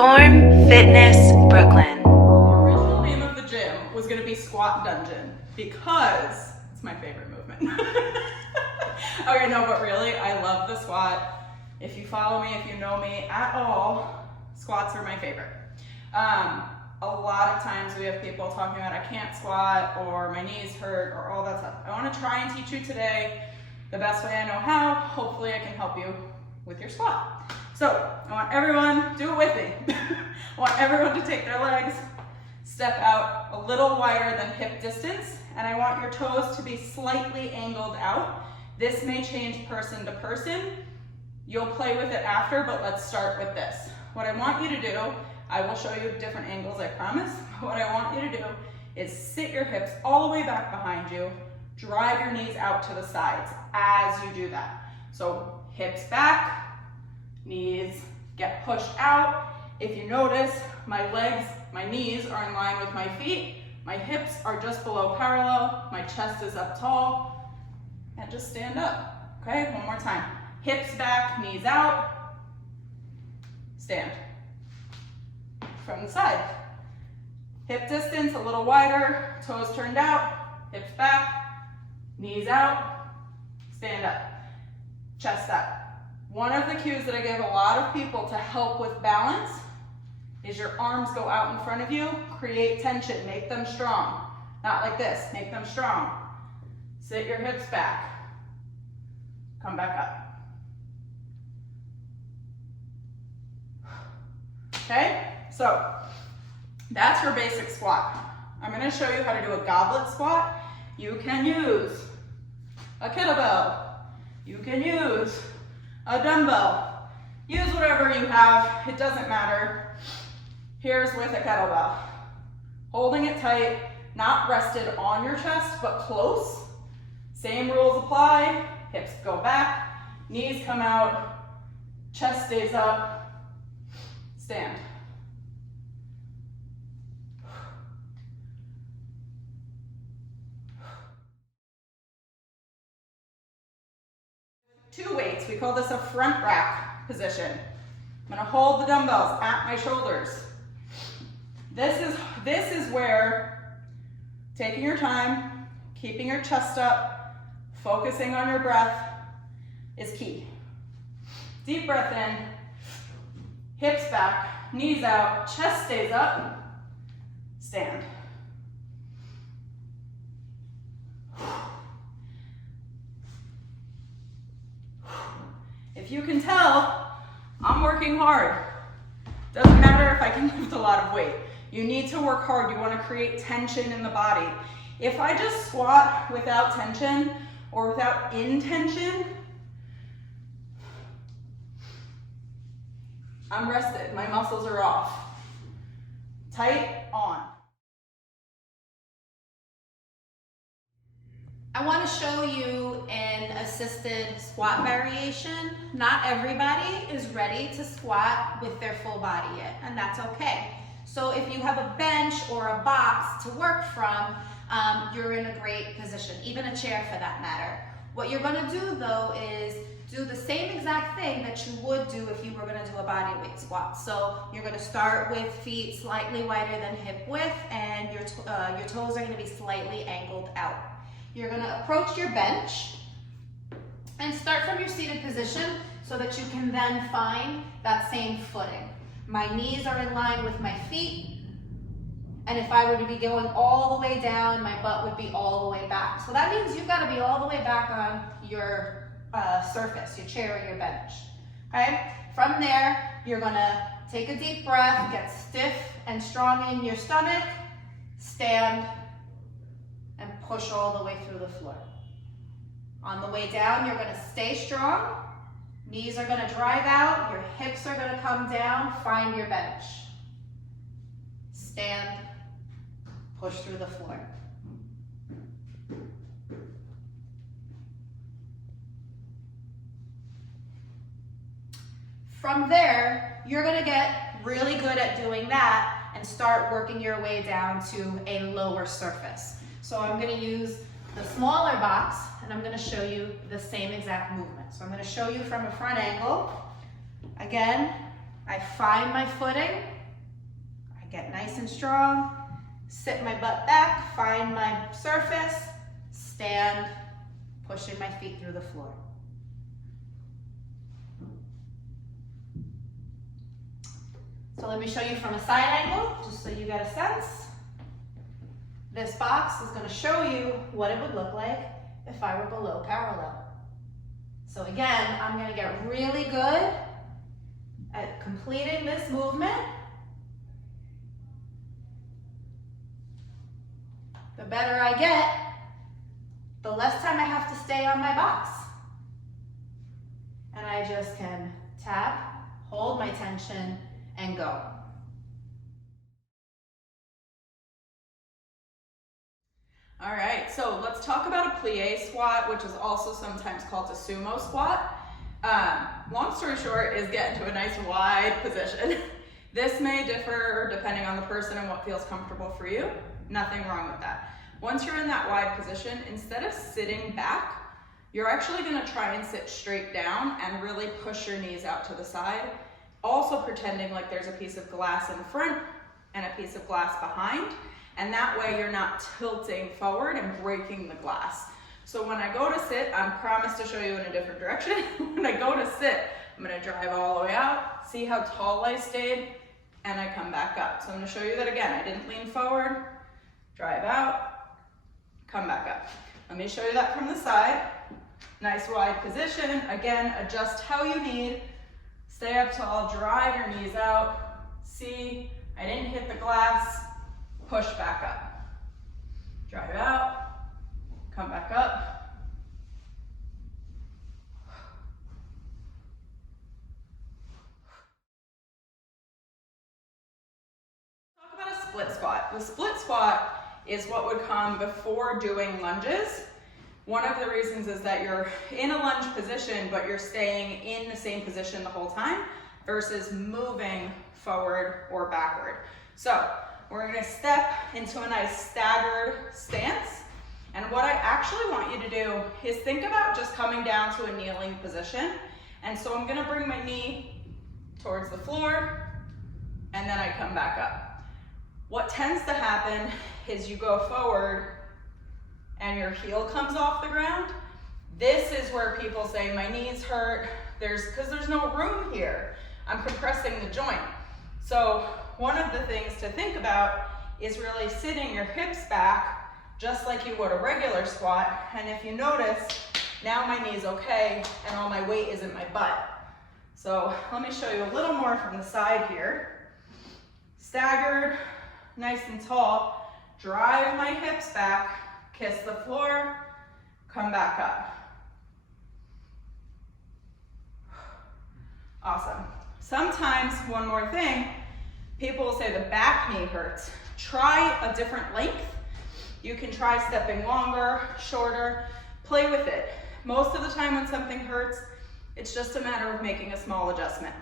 Form Fitness Brooklyn. The original name of the gym was going to be Squat Dungeon because it's my favorite movement. Okay, no, but really, I love the squat. If you follow me, if you know me at all, squats are my favorite. A lot of times we have people talking about I can't squat or my knees hurt or all that stuff. I want to try and teach you today the best way I know how. Hopefully I can help you with your squat. So I want everyone, do it with me. I want everyone to take their legs, step out a little wider than hip distance, and I want your toes to be slightly angled out. This may change person to person. You'll play with it after, but let's start with this. What I want you to do, I will show you different angles, I promise. What I want you to do is sit your hips all the way back behind you, drive your knees out to the sides as you do that. So hips back, knees get pushed out. If you notice, my legs, my knees are in line with my feet, my hips are just below parallel, my chest is up tall, and just stand up. Okay, one more time. Hips back, knees out, stand. From the side. Hip distance a little wider, toes turned out, hips back, knees out, stand up, chest up. One of the cues that I give a lot of people to help with balance is your arms go out in front of you, create tension, make them strong. Not like this, make them strong. Sit your hips back, come back up. Okay? So that's your basic squat. I'm going to show you how to do a goblet squat. You can use a kettlebell. You can use a dumbbell. Use whatever you have. It doesn't matter. Here's with a kettlebell. Holding it tight, not rested on your chest, but close. Same rules apply. Hips go back, knees come out, chest stays up, stand. Two weights, we call this a front rack position. I'm gonna hold the dumbbells at my shoulders. This is where taking your time, keeping your chest up, focusing on your breath is key. Deep breath in, hips back, knees out, chest stays up, stand. If you can tell, I'm working hard. Doesn't matter if I can lift a lot of weight. You need to work hard. You want to create tension in the body. If I just squat without tension or without intention, I'm rested. My muscles are off. Tight, on. I want to show you an assisted squat variation. Not everybody is ready to squat with their full body yet, and that's okay. So if you have a bench or a box to work from, you're in a great position, even a chair for that matter. What you're going to do though is do the same exact thing that you would do if you were going to do a body weight squat. So you're going to start with feet slightly wider than hip width, and your toes are going to be slightly angled out. You're going to approach your bench and start from your seated position so that you can then find that same footing. My knees are in line with my feet, and if I were to be going all the way down, my butt would be all the way back. So that means you've got to be all the way back on your surface, your chair or your bench. Okay? From there, you're going to take a deep breath, get stiff and strong in your stomach, stand, and push all the way through the floor. On the way down, you're going to stay strong. Knees are going to drive out. Your hips are going to come down. Find your bench. Stand. Push through the floor. From there, you're going to get really good at doing that and start working your way down to a lower surface. So I'm going to use the smaller box, and I'm going to show you the same exact movement. So I'm going to show you from a front angle. Again, I find my footing, I get nice and strong, sit my butt back, find my surface, stand, pushing my feet through the floor. So let me show you from a side angle, just so you get a sense. This box is going to show you what it would look like if I were below parallel. So again, I'm going to get really good at completing this movement. The better I get, the less time I have to stay on my box. And I just can tap, hold my tension, and go. All right, so let's talk about a plie squat, which is also sometimes called a sumo squat. Long story short is get into a nice wide position. This may differ depending on the person and what feels comfortable for you. Nothing wrong with that. Once you're in that wide position, instead of sitting back, you're actually gonna try and sit straight down and really push your knees out to the side. Also pretending like there's a piece of glass in front and a piece of glass behind. And that way you're not tilting forward and breaking the glass. So when I go to sit, I promise to show you in a different direction. When I go to sit, I'm gonna drive all the way out, see how tall I stayed, and I come back up. So I'm gonna show you that again. I didn't lean forward, drive out, come back up. Let me show you that from the side. Nice wide position. Again, adjust how you need. Stay up tall, drive your knees out. See, I didn't hit the glass, push back up. Drive out, come back up. Talk about a split squat. The split squat is what would come before doing lunges. One of the reasons is that you're in a lunge position, but you're staying in the same position the whole time versus moving forward or backward. So we're gonna step into a nice staggered stance. And what I actually want you to do is think about just coming down to a kneeling position. And so I'm gonna bring my knee towards the floor and then I come back up. What tends to happen is you go forward and your heel comes off the ground. This is where people say, my knees hurt, because there's no room here. I'm compressing the joint. So one of the things to think about is really sitting your hips back just like you would a regular squat. And if you notice, now my knee's okay and all my weight is in my butt. So let me show you a little more from the side here. Staggered, nice and tall, drive my hips back, kiss the floor, come back up. Awesome. Sometimes, one more thing, people will say the back knee hurts. Try a different length. You can try stepping longer, shorter, play with it. Most of the time when something hurts, it's just a matter of making a small adjustment.